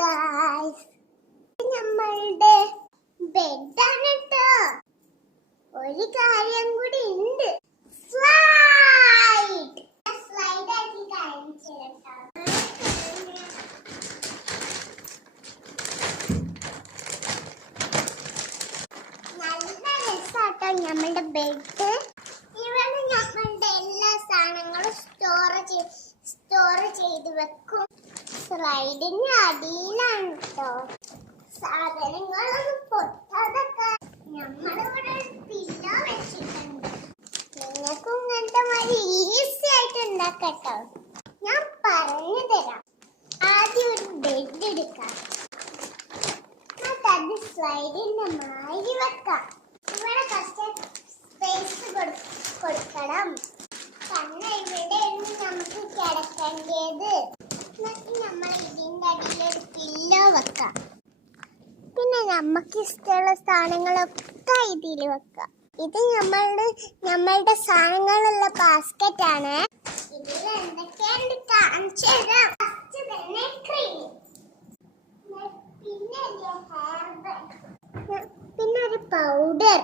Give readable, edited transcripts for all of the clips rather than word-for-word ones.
Guys, നമ്മളുടെ ബെഡാണ് ട്ടോ. ഒരു കാര്യം കൂടി ഉണ്ട്. സ്ലൈഡ് ആക്കി കാണിച്ചു കേട്ടോ. നല്ല രസാട്ടോ നമ്മളുടെ ബെഡ്. ഇവിടെ നമ്മളുടെ എല്ലാ സാധനങ്ങളും സ്റ്റോർ ചെയ്ത് വെക്കും. സ്ലൈഡിന് അടിയിലാണ് കേട്ടോ സാധനങ്ങളൊന്നും പൊട്ടാതൊക്കെ. നമ്മളിവിടെ പില്ലോ വെച്ചിട്ടുണ്ട്. നിങ്ങൾക്കും ഇങ്ങനത്തെ മാതിരി ഈസി ആയിട്ട് ഉണ്ടാക്കട്ടോ. ഞാൻ പറഞ്ഞു തരാം. ആദ്യം ഒരു ബെഡ് എടുക്കാം. അത് സ്ലൈഡിന്റെ മാതിരി വെക്കാം. ഇവിടെ കുറച്ച് സ്പേസ് കൊടുക്കണം. കാരണം ഇവിടെയാണ് നമുക്ക് കിടക്കേണ്ടത്. എന്നിട്ട് നമ്മൾ ഇതിന്റെ അടിയിൽ ഒരു പില്ലോ വെക്കാം. പിന്നെ നമുക്ക് ഇഷ്ടമുള്ള സാധനങ്ങളൊക്കെ ഇതിൽ വെക്കാം. ഇത് നമ്മളുടെ സാധനങ്ങളുള്ള ബാസ്ക്കറ്റ് ആണ്. ഇതിൽ എന്തൊക്കെയാണ് കാണിച്ചു തരാം. ഫസ്റ്റ് തന്നെ ക്രീം, പിന്നെ ഒരു പൗഡർ,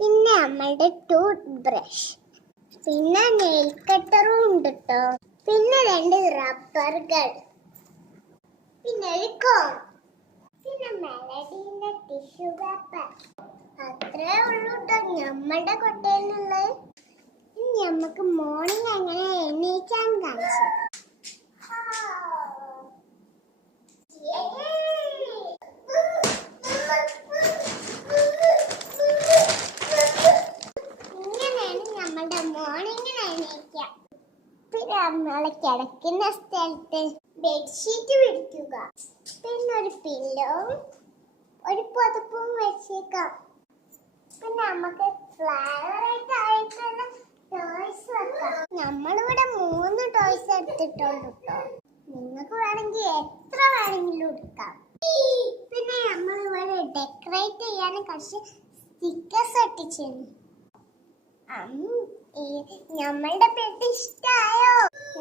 പിന്നെ നമ്മളുടെ ടൂത്ത് ബ്രഷ്, പിന്നെ നെയിൽ കട്ടറും ഉണ്ട് കേട്ടോ. പിന്നെ 2 റബ്ബറുകൾ, പിന്നെ ഒരു കോൺ, പിന്നെ മെലഡിന്റെ ടിഷ്യൂ പേപ്പർ. അത്രേ ഉള്ളൂ കേട്ടോ നമ്മളുടെ കൊട്ടയിലുള്ളത്. ഇനി നമുക്ക് മോർണിംഗ് എങ്ങനെ എണീക്കാൻ കാണിച്ചു. ഇങ്ങനെയാണ് നമ്മളുടെ മോർണിംഗ് എണീക്കുക. പിന്നെ നമ്മളെ കിടക്കുന്ന സ്ഥലത്ത് ബെഡ്ഷീറ്റ് വിരിക്കുക. പിന്നെ ഒരു പില്ലോ, ഒരു പുതപ്പും വെച്ചേക്കാം. പിന്നെ നമുക്ക് ഫ്ലവറായിട്ട് ആയിട്ടുള്ള ടോയ്സ് വെക്കാം. നമ്മളിവിടെ 3 ടോയ്സ് എടുത്തിട്ടുണ്ട് കേട്ടോ. നിങ്ങൾക്ക് വേണമെങ്കിൽ എത്ര വേണമെങ്കിലും എടുക്കാം. പിന്നെ നമ്മളിവിടെ ഡെക്കറേറ്റ് ചെയ്യാൻ കുറച്ച് സ്റ്റിക്കേഴ്സ് ഒട്ടിച്ചിരുന്നു. നമ്മളുടെ ബെഡ് ഇഷ്ടായോ?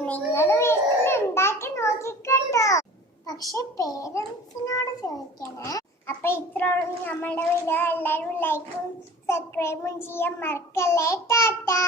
നിങ്ങൾ വീട്ടിൽ ഉണ്ടാക്കി നോക്കിക്കണ്ടോ. പക്ഷെ പേരൻസിനോട് ചോദിക്കണേ. അപ്പൊ ഇത്രയും നമ്മളുടെ വീഡിയോ എല്ലാവരും ലൈക്കും സബ്സ്ക്രൈബും ചെയ്യാൻ മറക്കല്ലേ. ടാറ്റാ.